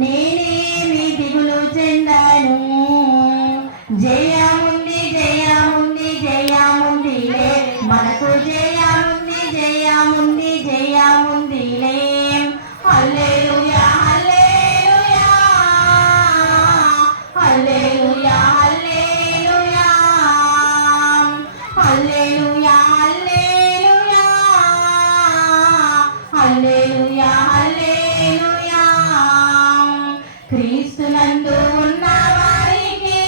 నేనేమి దిగులు చెందాను. జయముంది జయముంది జయముందిలే, మనకు జయముంది జయముంది జయముందిలే. హల్లెలూయా హల్లెలూయా హల్లెలూయా హల్లెలూయా హల్లెలూయా హల్లెలూయా హల్లెలూయా హల్లెలూయా. క్రీస్తునందు ఉన్న వారికి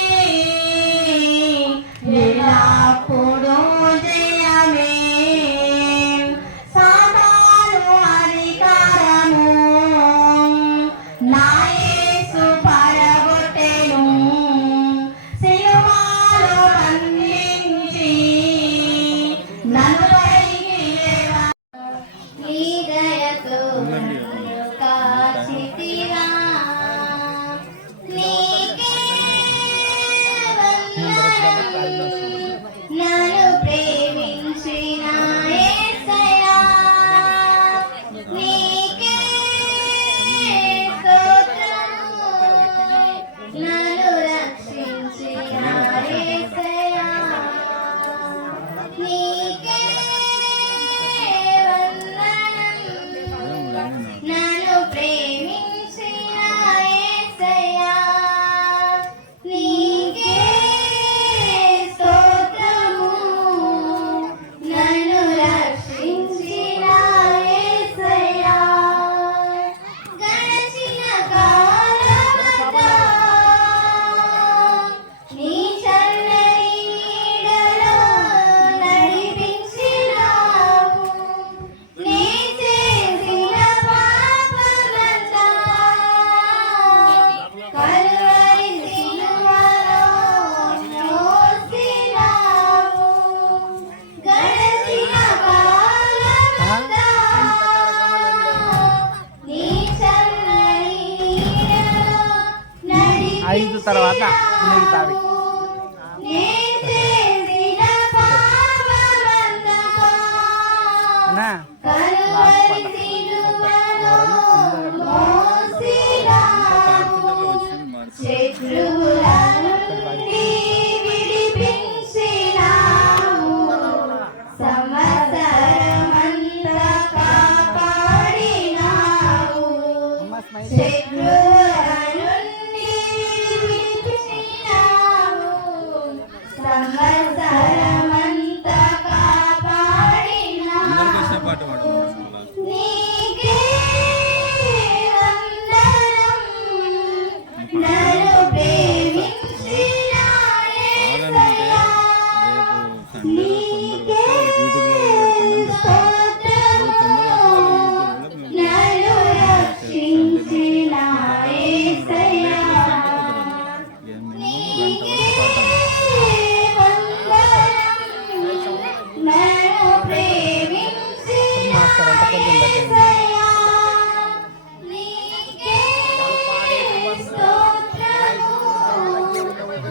ఎల్లప్పుడూ జయమే. సాతాను అధికారము నా యేసు పడగొట్టెను. సిలువలో బంధించి నన్ను పైకి నీ దయతో కాచితివా. నీకే నన్ను ప్రేమించిన యేసయ్యా, నీకే స్తోత్రము. నన్ను రక్షించిన యేసయ్యా, నీకే వందనం. నన్ను ప్రేమించిన యేసయ్యా, నీకే స్తోత్రము. నన్ను రక్షించిన యేసయ్యా. గడచిన కాలమంతా నీ చల్లని నీడలో నడిపించినావు. నీ చేసిన పాపమంతా కల్వరి సిలువలో మోసినావు. గడచిన కాలమంతా నీ చల్లని నీడలో ఐదు తర్వాత మిగతావి. నీ చేసిన పాపమంతా అన్నా కల్వరి సిలువలో మోసినావు. శత్రువుల నుండి విడిపించినావు. సంవత్సరమంతా కాపాడినావు. శత్రువుల నుండి విడిపించినావు. సంవత్సరమంతా కాపాడినావు. నీకే వందనం. నన్ను ప్రేమించిన యేసయ్యా, నీకే స్తోత్రము. నన్ను రక్షించిన యేసయ్యా, నీకే వందనం. నన్ను ప్రేమించిన యేసయ్యా, నీకే స్తోత్రము.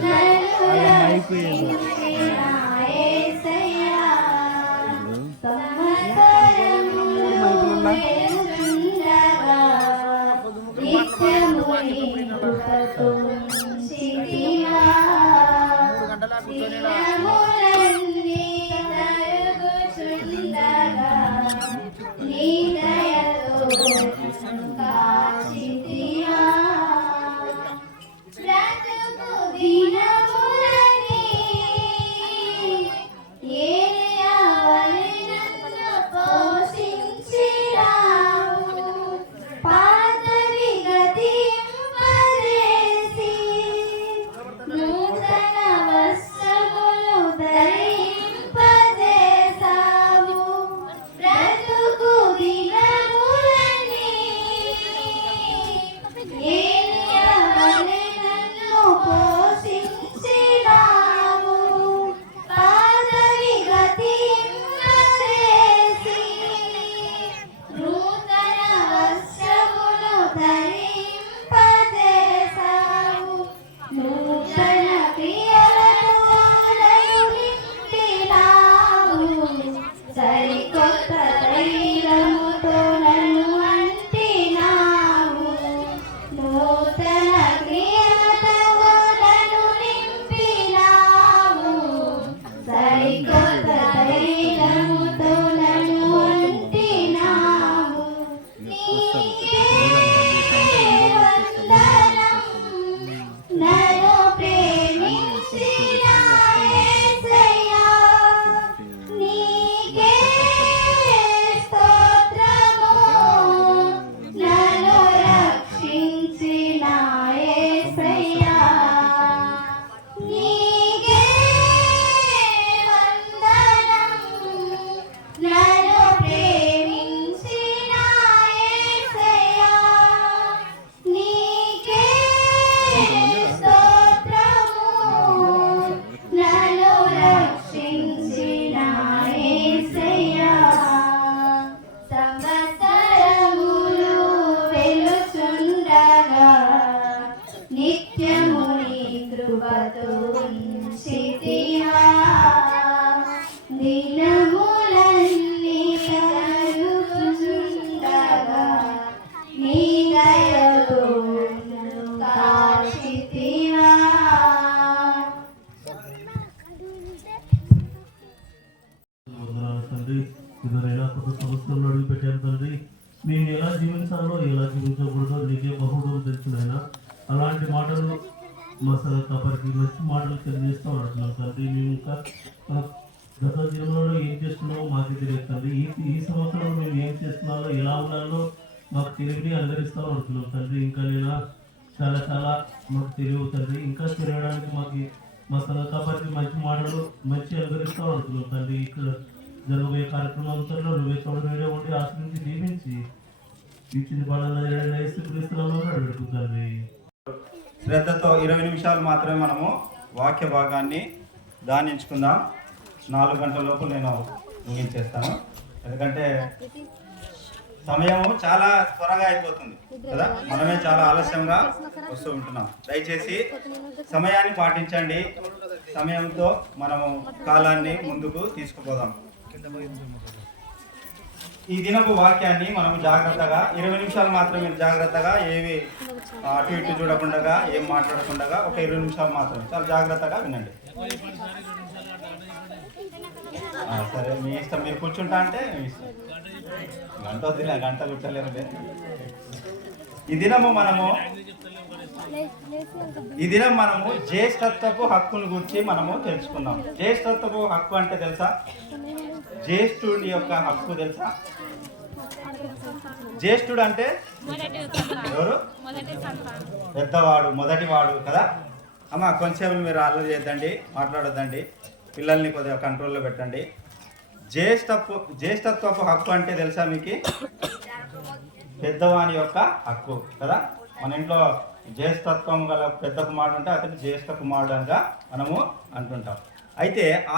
నన్ను రక్షించిన యేసయ్యా. సంవత్సరము వెలుగుచుండగా నిత్యము నీ కృపతో ఉంచితివా. దినములన్నీ జరుగుచుండగా నీ దయతో కాచితివా. బ్రతుకు దినములన్నీ ఏలియావలె నన్ను పోషించినావు. పాతవి గతింపజేసి నూతన వస్త్రములు ధరింపజేసావు. బ్రతుకు దినములన్నీ ఏలియావలె నన్ను పోషించినావు. పాతవి గతింపజేసి నూతన వస్త్రములు ధరింపజేసావు. నూతన క్రియలను నింపినావు. సరికొత్త తైలముతో నన్ను అంటినావు. కృపతో ఉంచితివా దినములన్నీ కలుగుచుండగా నీ దయతో నన్ను కాచితివా తండ్రి ఇదైనా కొత్త సంవత్సరంలో అడుగు పెట్టాను తండ్రి మేము ఎలా జీవించాలో ఎలా జీవించకూడదో నీకే బహుదూరం తెలుసునైనా అలాంటి మాటలు మా కాపరికి మంచి మాటలు తెలియజేస్తూ ఉంటున్నాం తండ్రి మేము ఇంకా గత జీవనంలో ఏం చేస్తున్నామో మాకు తెలియదు తండ్రి ఈ సంవత్సరంలో మేము ఏం చేస్తున్నామో ఎలా ఉండాలో మాకు తెలివిని అనుసరిస్తూ ఉంటున్నాం తండ్రి ఇంకా నేను చాలా చాలా మాకు తెలియవు తండ్రి ఇంకా తెలియడానికి మాకు మా కాపరికి మంచి మాటలు మంచి అనుసరిస్తూ ఉంటున్నాం తండ్రి ఇక్కడ జరగబోయే కార్యక్రమాలతో నువ్వే తోడుగా ఉండి ఆశ్రయించి దీవించి ఇచ్చిన పడాలని క్రీస్తునామములో అడుగుతాను. శ్రద్ధతో 20 నిమిషాలు మాత్రమే మనము వాక్య భాగాన్ని ధ్యానించుకుందాం. 4 గంటల లోపు నేను ముగించేస్తాను. ఎందుకంటే సమయము చాలా త్వరగా అయిపోతుంది కదా, మనమే చాలా ఆలస్యంగా వస్తూ ఉంటున్నాం. దయచేసి సమయాన్ని పాటించండి. సమయంతో మనము కాలాన్ని ముందుకు తీసుకుపోదాం. ఈ దినపు వాక్యాన్ని మనము జాగ్రత్తగా 20 నిమిషాలు మాత్రమే జాగ్రత్తగా ఏవి అటు ఇటు చూడకుండా ఏం మాట్లాడకుండా ఒక 20 నిమిషాలు మాత్రమే చాలా జాగ్రత్తగా వినండి. సరే మీ ఇష్టం, మీరు కూర్చుంటా అంటే మీ ఇష్టం. గంట వద్దులే, గంట కూర్చోలేరు. ఈ దినం మనము జ్యేష్ఠత్వపు హక్కును గురించి మనము తెలుసుకుందాం. జ్యేష్ఠత్వపు హక్కు అంటే తెలుసా? జ్యేష్ఠుడి యొక్క హక్కు తెలుసా? జ్యేష్ఠుడు అంటే ఎవరు? పెద్దవాడు, మొదటివాడు కదా. అమ్మ కొంచెం మీరు అల్లరి చేద్దండి, మాట్లాడొద్దండి, పిల్లల్ని కొద్దిగా కంట్రోల్లో పెట్టండి. జ్యేష్ఠత్వపు హక్కు అంటే తెలుసా మీకు? పెద్దవాని యొక్క హక్కు కదా. మన ఇంట్లో జ్యేష్ఠత్వం గల పెద్ద కుమారుడు ఉంటే అతను జ్యేష్ఠ కుమారుడుగా మనము అంటుంటాం. అయితే ఆ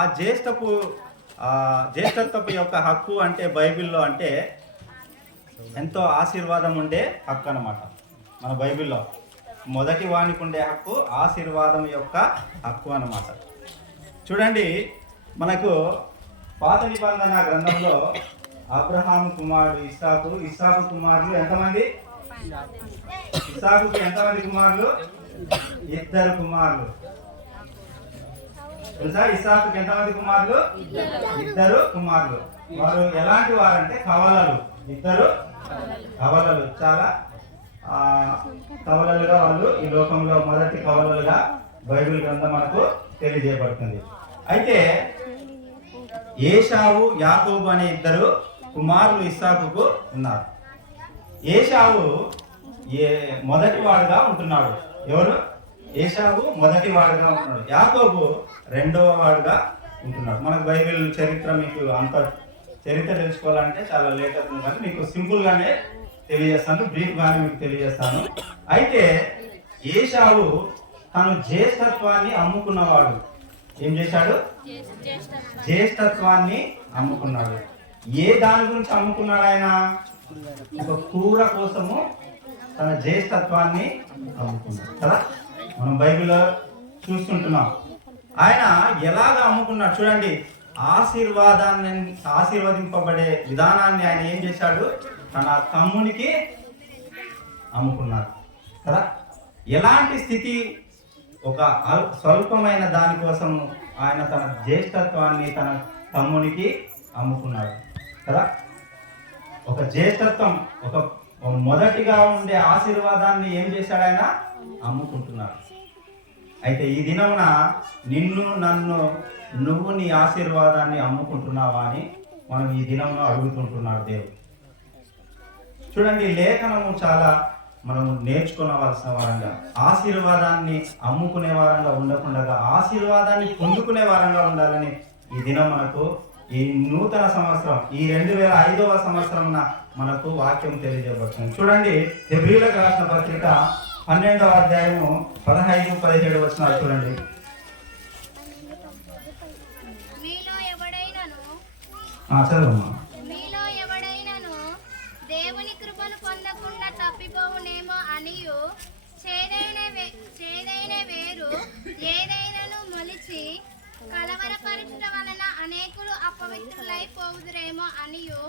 జ్యేష్ఠత్వపు యొక్క హక్కు అంటే బైబిల్లో అంటే ఎంతో ఆశీర్వాదం ఉండే హక్కు అన్నమాట. మన బైబిల్లో మొదటి వానికి ఉండే హక్కు ఆశీర్వాదం యొక్క హక్కు అన్నమాట. చూడండి, మనకు పాత నిబంధన గ్రంథంలో అబ్రహాము కుమారుడు ఇస్సాకు కుమారులు ఎంతమంది? ఇస్సాకుకి ఎంతమంది కుమారులు? 2 కుమారులు. తెలుసా ఇస్సాకుకి ఎంతమంది కుమారులు? 2 కుమారులు. వారు ఎలాంటి వారంటే కవలలు. 2 కవలలు. చాలా కవలలుగా వాళ్ళు ఈ లోకంలో మొదటి కవలలుగా బైబిల్ గ్రంథం మనకు తెలియజేయబడుతుంది. అయితే ఏశావు యాకోబు అనే 2 కుమారులు ఇస్సాకుకు ఉన్నారు. ఏశావు మొదటివాడుగా ఉంటున్నాడు. ఎవరు? ఏశావు మొదటివాడుగా ఉంటున్నాడు. యాకోబు 2వ వాడుగా ఉంటున్నాడు. మనకు బైబిల్ చరిత్ర మీకు అంత చరిత్ర తెలుసుకోవాలంటే చాలా లేట్ అవుతుంది, కానీ మీకు సింపుల్గానే తెలియజేస్తాను, బ్రీఫ్గానే మీకు తెలియజేస్తాను. అయితే ఏశావు తను జ్యేష్ఠత్వాన్ని అమ్ముకున్నవాడు. ఏం చేశాడు? జ్యేష్ఠత్వాన్ని అమ్ముకున్నాడు. ఏ దాని గురించి అమ్ముకున్నాడు ఆయన? ఒక కూర కోసము తన జ్యేష్ఠత్వాన్ని అమ్ముకున్నాడు కదా. మనం బైబిల్లో చూస్తుంటున్నాం. ఆయన ఎలాగ అమ్ముకున్నాడు చూడండి. ఆశీర్వదింపబడే విధానాన్ని ఆయన ఏం చేశాడు? తన తమ్మునికి అమ్ముకున్నాడు కదా. ఎలాంటి స్థితి? ఒక స్వల్పమైన దానికోసం ఆయన తన జ్యేష్ఠత్వాన్ని తన తమ్మునికి అమ్ముకున్నాడు కదా. ఒక జ్యేష్ఠత్వం, ఒక మొదటిగా ఉండే ఆశీర్వాదాన్ని ఏం చేశాడు? ఆయన అమ్ముకుంటున్నాడు. అయితే ఈ దినమున నిన్ను నన్ను నువ్వు నీ ఆశీర్వాదాన్ని అమ్ముకుంటున్నావా అని మనం ఈ దినంలో అడుగుతుంటున్నాడు దేవుడు. చూడండి, లేఖనము చాలా మనము నేర్చుకోవలసిన వారంగా, ఆశీర్వాదాన్ని అమ్ముకునే వారంగా ఉండకుండా ఆశీర్వాదాన్ని పొందుకునే వారంగా ఉండాలని ఈ దినం మనకు ఈ నూతన సంవత్సరం, ఈ 2005వ సంవత్సరం మనకు వాక్యం తెలియజేయబడుతుంది. చూడండి, హెబ్రీయులకు రాసిన పత్రిక 12వ అధ్యాయము 15-17 వచనాలు చూడండి. చదవమ్మా. మీలో ఎవడైనను దేవుని కృపను పొందకుండా తప్పిపోవునేమో అనియు చేదైన వేరు ఏదైనాను మొలిచి కలవరపరచుట వలన అనేకులు అపవిత్రులై పోవుదురేమో అనియు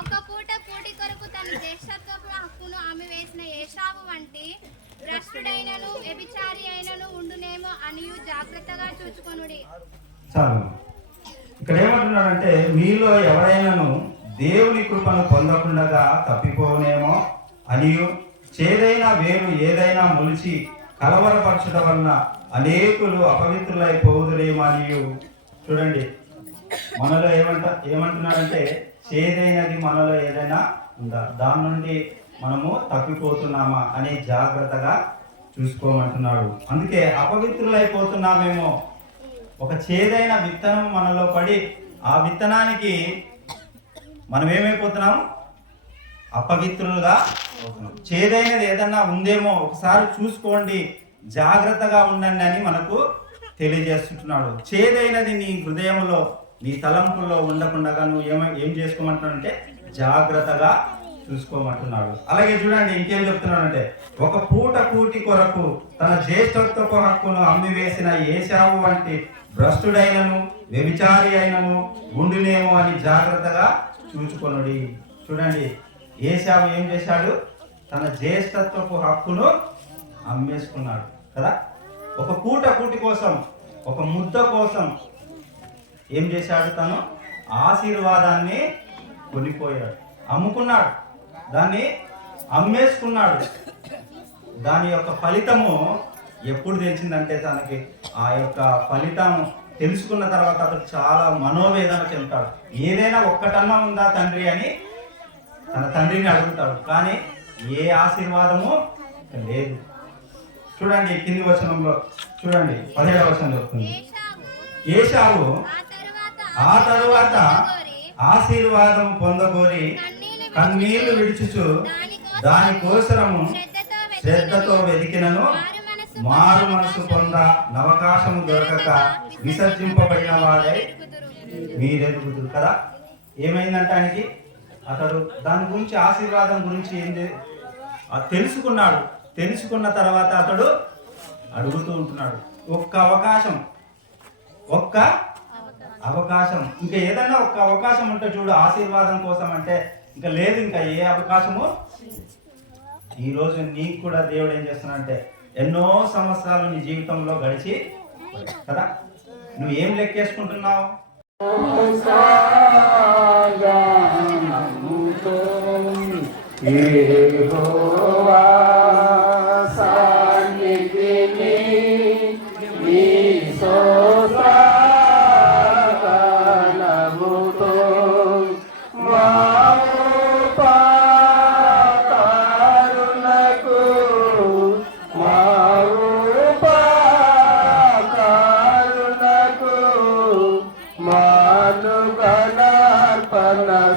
ఒక పూట కూటి కొరకు తన జ్యేష్ఠత్వపు హక్కును అమ్మివేసిన ఏశావు వంటి భ్రష్టుడైనను వ్యభిచారి అయినను ఉండునేమో అనియు జాగ్రత్తగా చూచుకొనుడి. చాలు. ఇక్కడ ఏమంటున్నాడంటే మీలో ఎవరైనాను దేవుని కృపను పొందకుండా తప్పిపోనేమో అనియు చేదైనా వేరు ఏదైనా మొలిచి కలవరపరచుట వలన అనేకులు అపవిత్రులై పోదురేమో అనియు. చూడండి, మనలో ఏమంటున్నాడంటే చేదైనది మనలో ఏదైనా ఉందా, దాని నుండి మనము తప్పిపోతున్నామా అని జాగ్రత్తగా చూసుకోమంటున్నాడు. అందుకే అపవిత్రులైపోతున్నామేమో. ఒక చేదైన విత్తనం మనలో పడి ఆ విత్తనానికి మనం ఏమైపోతున్నాం? అపవిత్రులుగా అవుతున్నాం. చేదైనది ఏదన్నా ఉందేమో ఒకసారి చూసుకోండి, జాగ్రత్తగా ఉండండి అని మనకు తెలియజేస్తున్నాడు. చేదైనది నీ హృదయంలో నీ తలంపుల్లో ఉండకుండా నువ్వు ఏం చేసుకోమంటున్నాడు అంటే జాగ్రత్తగా చూసుకోమంటున్నాడు. అలాగే చూడండి ఇంకేం చెప్తున్నాడంటే ఒక పూట కూటి కొరకు తన జ్యేష్ఠత్వపు హక్కును అమ్మివేసిన ఏశావు వంటి భ్రష్టుడైనను వ్యభిచారి అయినను ఉండునేమో అని జాగ్రత్తగా చూచుకొనుడి. చూడండి, ఏశావు ఏం చేశాడు? తన జ్యేష్ఠత్వపు హక్కును అమ్మేసుకున్నాడు కదా. ఒక పూట కూటి కోసం, ఒక ముద్ద కోసం ఏం చేశాడు? తను ఆశీర్వాదాన్ని కొనిపోయాడు, అమ్ముకున్నాడు, దాన్ని అమ్మేసుకున్నాడు. దాని యొక్క ఫలితము ఎప్పుడు తెలిసిందంటే తనకి ఆ యొక్క ఫలితం తెలుసుకున్న తర్వాత అతను చాలా మనోవేదన చెందుతాడు. ఏదైనా ఒక్కటన్నా ఉందా తండ్రి అని తన తండ్రిని అడుగుతాడు, కానీ ఏ ఆశీర్వాదము లేదు. చూడండి కింది వచనంలో చూడండి 17వ వచనం చెప్తుంది. ఏశావు ఆ తరువాత ఆశీర్వాదం పొందగోరి కన్నీళ్లు విడిచుచు దాని కోసరము శ్రద్ధతో వెతికినను మారు మనసు పొంద అవకాశము దొరకక విసర్జింపబడిన వాడై మీరెదుగుతురు కదా. ఏమైందంటే ఆయనకి అతడు దాని గురించి ఆశీర్వాదం గురించి తెలుసుకున్నాడు. తెలుసుకున్న తర్వాత అతడు అడుగుతూ ఉంటున్నాడు. ఒక్క అవకాశం ఇంకా ఏదైనా ఒక్క అవకాశం ఉంటే చూడు ఆశీర్వాదం కోసం అంటే ఇంకా లేదు, ఇంకా ఏ అవకాశము. ఈరోజు నీకు కూడా దేవుడు ఏం చేస్తున్నాడంటే ఎన్నో సంవత్సరాలు నీ జీవితంలో గడిచి కదా, నువ్వు ఏం లెక్కేసుకుంటున్నావు?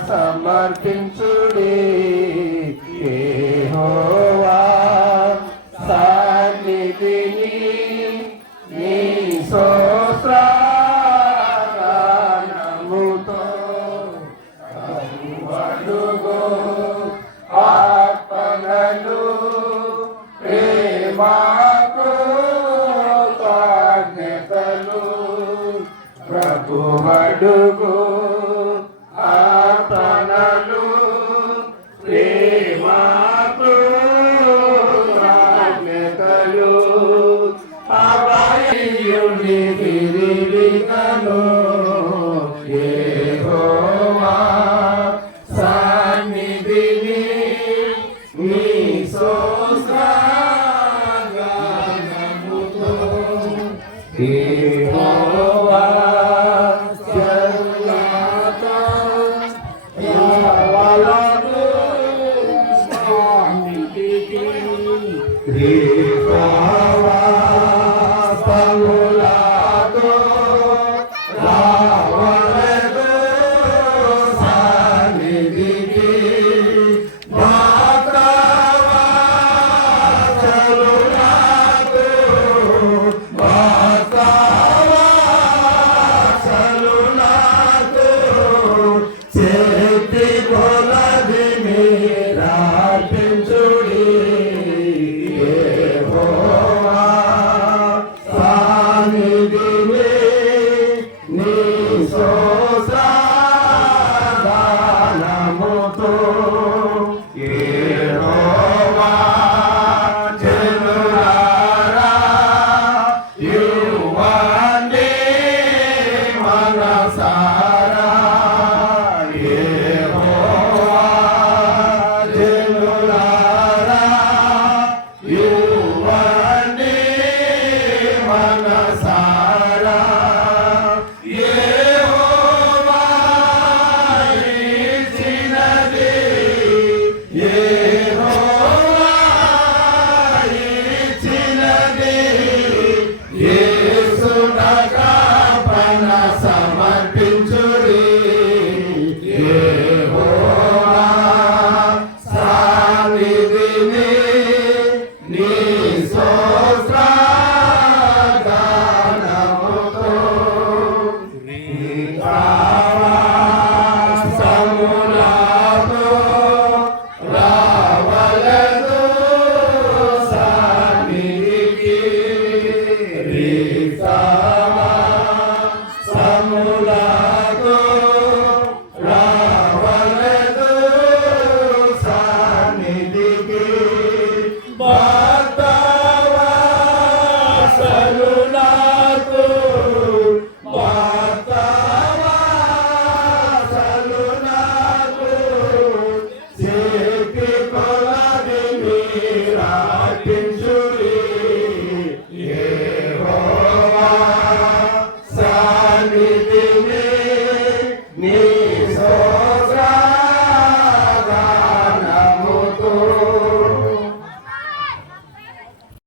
సమర్పించుడి యెహోవా సన్నిధిని నీ స్తోత్రగానముతో అడుగు ఆత్మలను ప్రేమకు కృతజ్ఞతలు ప్రభు అడుగు ఆత్మలను ప్రేమకు కృతజ్ఞతలు అభయుని విరివిగను యెహోవా సన్నిధిని నీ స్తోత్రగానముతో యెహోవా చలో